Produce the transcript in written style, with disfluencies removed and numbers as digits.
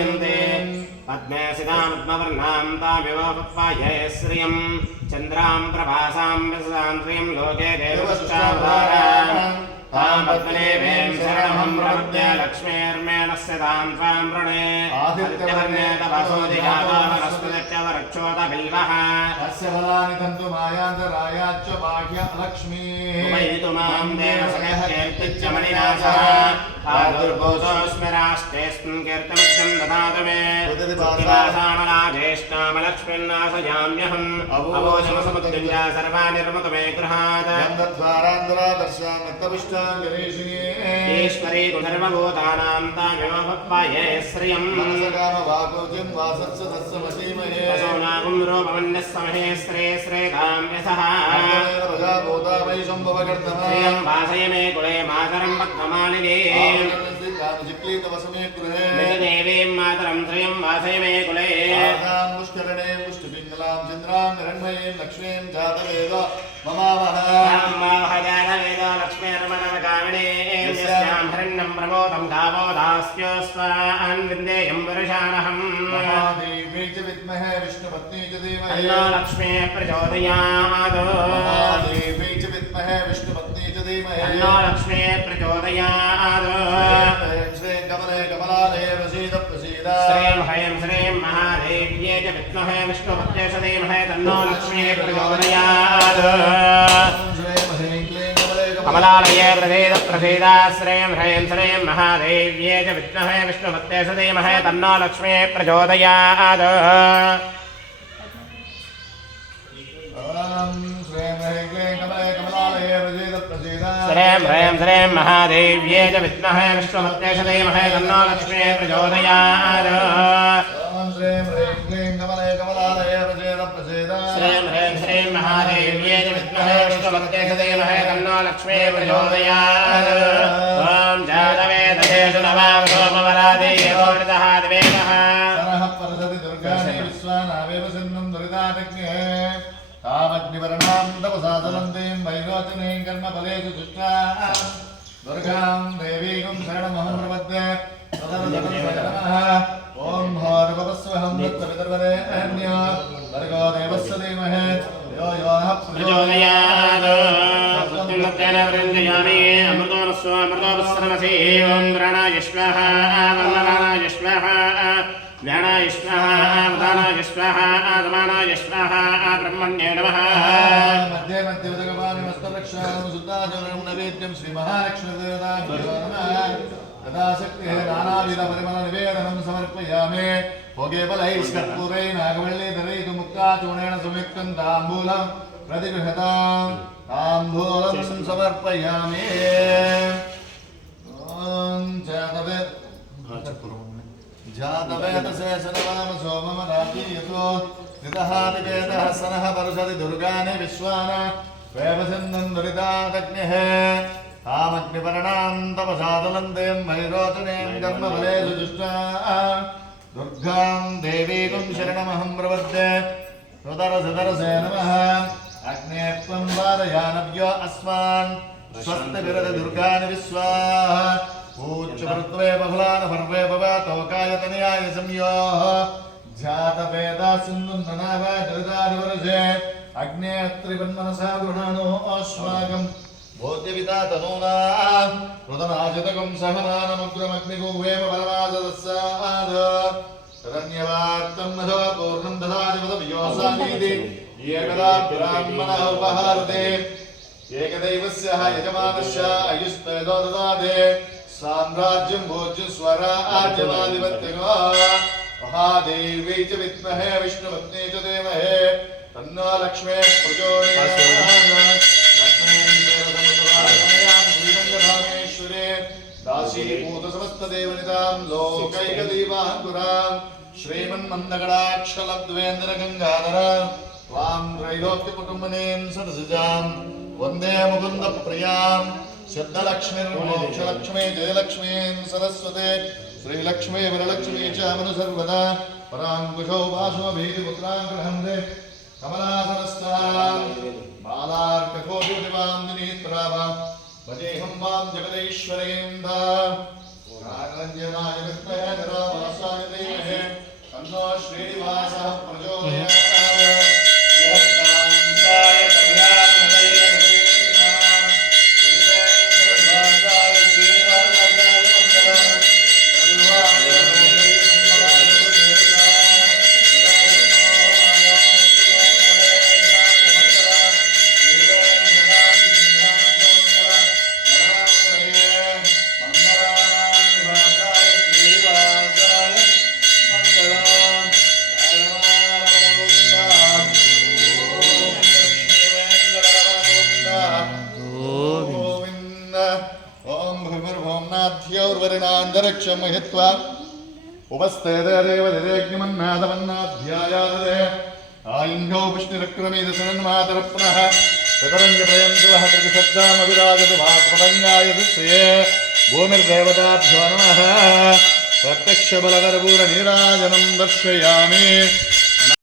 ध्यायन्ते पद्मे सितामद्मवर्णां तामिव पप्पायै श्रियं चन्द्रां प्रभासां विसदां श्रियं लोके देवश्चावतारां तां पद्मनेवें शरणमहं प्रपद्ये लक्ष्मीर्मेणस्य तां त्वां वृणे आदित्यवर्णे तपसो दियातो वनस्पतित्यवरक्षोत बिल्वः तस्य फलानि तन्तु मायान्तरायाच्च बाह्य लक्ष्मीः उपैतु मां देवसखः कीर्तिच्च मणिनासः आदुर्भूतोऽस्मि राष्ट्रेऽस्मिन् कीर्तिमुख्यं ददातु मे ज्येष्ठामलक्ष्मीन्नाशयाम्यहम् अवोचमसमुद्युञ्जा सर्वानिर्मतु मे गृहात् ईश्वरी तु सर्वभूतानां तामिव पप्पायै श्रियम् वसोनागुं रूपमन्यस्समहे श्रे श्रेधां यथः श्रियं वासय मे कुले मातरं पद्ममालिनी देवीं मातरं श्रियं वासय मे कुले चन्द्रां निरण्मयीं लक्ष्मीं जातवेद ममावह जातवेद लक्ष्मीर्मनवकामिनीं यस्यां हिरण्यं प्रमोदं गावो दास्योस्वान् विन्देयं वरुषाणहम् महादेवी च विद्महे विष्णुपत्नी च धीमहि तन्नो लक्ष्मी प्रचोदयात् महादेवी च विद्महे विष्णुपत्नी च धीमहि तन्नो लक्ष्मी प्रचोदयात् श्रीं कमले कमलालये प्रसीद प्रसीद श्रीं ह्रीं श्रीं महादेव्यै च विद्महे विष्णुपत्न्यै च धीमहि तन्नो लक्ष्मी प्रचोदयात् कमलालये प्रसीद प्रसीद श्रीं ह्रीं श्रीं महादेव्यै च विद्महे विष्णुपत्न्यै च धीमहि तन्नो लक्ष्मी प्रचोदयात् श्रीं ह्रीं श्रीं महादेव्यै च विद्महे विष्णुपत्न्यै च धीमहि तन्नो लक्ष्मी प्रचोदयात् श्रीं ह्रीं क्लीं कमले कमलालये प्रसीद प्रसीद श्रीं ह्रीं श्रीं महादेव्यै च विद्महे विष्णुपत्न्यै च धीमहि तन्नो लक्ष्मी प्रचोदयात् ॐ जातवेदशेषु नवां सोमवरादेयोनितः दिवेदः सरः परसति दुर्गाणि विश्वानावेव सिन्नुं दुरिताटज्ञे तामग्निवर्णां तपसा चलन्तीं वैरोचनीं कर्मफलेषु दुष्टा दुर्गां देवीं शरणमहं प्रपद्ये नमः ॐ भोर्भवस्वहं दत्तपितर्वरेण्यो भर्गो देवस्य धीमहि यो यो नः प्रचोदयात् सत्यं वृञ्जयामि अमृतोऽस्वामृतोऽवस्त्रमसि ॐ प्राणाय स्वाहा वन्दनाय स्वाहा ज्ञानाय स्वाहा वदानाय स्वाहा आगमनाय स्वाहा ब्रह्मण्ये नमः मध्ये मध्ये उदकपाणिमस्तरक्षां शुद्धाचरणं नैवेद्यं श्रीमहालक्ष्मीदेवताभ्यो नमः तदा शक्तिः नानाविधपरिमलनिवेदनं समर्पयामि भोगे बलैष्कर्पूरेण नागवल्लीधरैः मुक्ताचूर्णेन संयुक्तं ताम्बूलं प्रतिगृह्यताम् ताम्बूलं समर्पयामि जातवेदसे शतवाम सोममराजीयतो नितः निवेदः सनः परसति दुर्गानि विश्वान वेवसिन्नं दुरितादग्निः तामग्निवर्णां तपसा दलन्तीं वैरोचनीं कर्मफलेषु दुष्टा दुर्गां देवीं शरणमहं प्रपद्ये सुतरसुतरसे नमः अग्ने त्वं वारयानव्यो अस्मान् स्वस्तिभिरति दुर्गानि विश्वाः पूज्यवृत्वे बहुलान पर्वे भवतोकायतनयाय संयोः जातवेदा सिन्धुन्दनाव दृदादिवरसे अग्ने त्रिवन्मनसा गृहाणो अस्माकं बोध्यविता तनूना रुदनाजितकं सहमानमुग्रमग्निगुह्वेम परमासदस्साद तदन्यवार्तं नः पूर्णं ददाति पदवियोसानीति एकदा ब्राह्मणः उपहारते एकदैवस्य यजमानस्य अयुस्तेजो ददाति साम्राज्यं भोज्यं स्वराज्यमाधिपत्यगो महादेवी च विद्महे विष्णुपत्नी च धीमहि तन्नो लक्ष्मीः प्रचोदयात् श्रीरङ्गधामेश्वरे दासीभूतसमस्तदेवनितां लोकैकदीपाङ्कुरां श्रीमन्मन्दगडाक्षलब्ध्वेन्द्रगङ्गाधरां त्वां त्रैलोक्यकुटुम्बनीं सरसिजां वन्दे मुकुन्दप्रियां सिद्धलक्ष्मीर्मोक्षलक्ष्मी जयलक्ष्मीं सरस्वते श्रीलक्ष्मी वरलक्ष्मी च मनु सर्वदा पराङ्कुशौ वासुमभीतिपुत्रां गृहन्ते कमलासनस्तां बालार्ककोटिवां दिनीत्राभां भजेऽहं वां जगदीश्वरीं धा नागरञ्जनाय विद्महे निराभासाय धीमहि तन्नो श्रीनिवासः प्रचोदयात् बृहत्कान्ताय कल्याणमये नमः श्रीवेङ्कटनाथाय श्रीवरदराय मंगलम् सर्वाय र्वर्णान्तरिक्षं हित्वा उपस्थे देवधिरेग्निमन्नाथमन्नाध्यायादे आलिङ्गौ पुष्टिरक्रमेदसन्मातरः चतरञ्जप्रयं शिवः प्रतिशब्दामविराजतु भात्मरङ्गायतु श्रिये भूमिर्देवताभ्यो नमः प्रत्यक्षबलकर्पूरनीराजनं दर्शयामि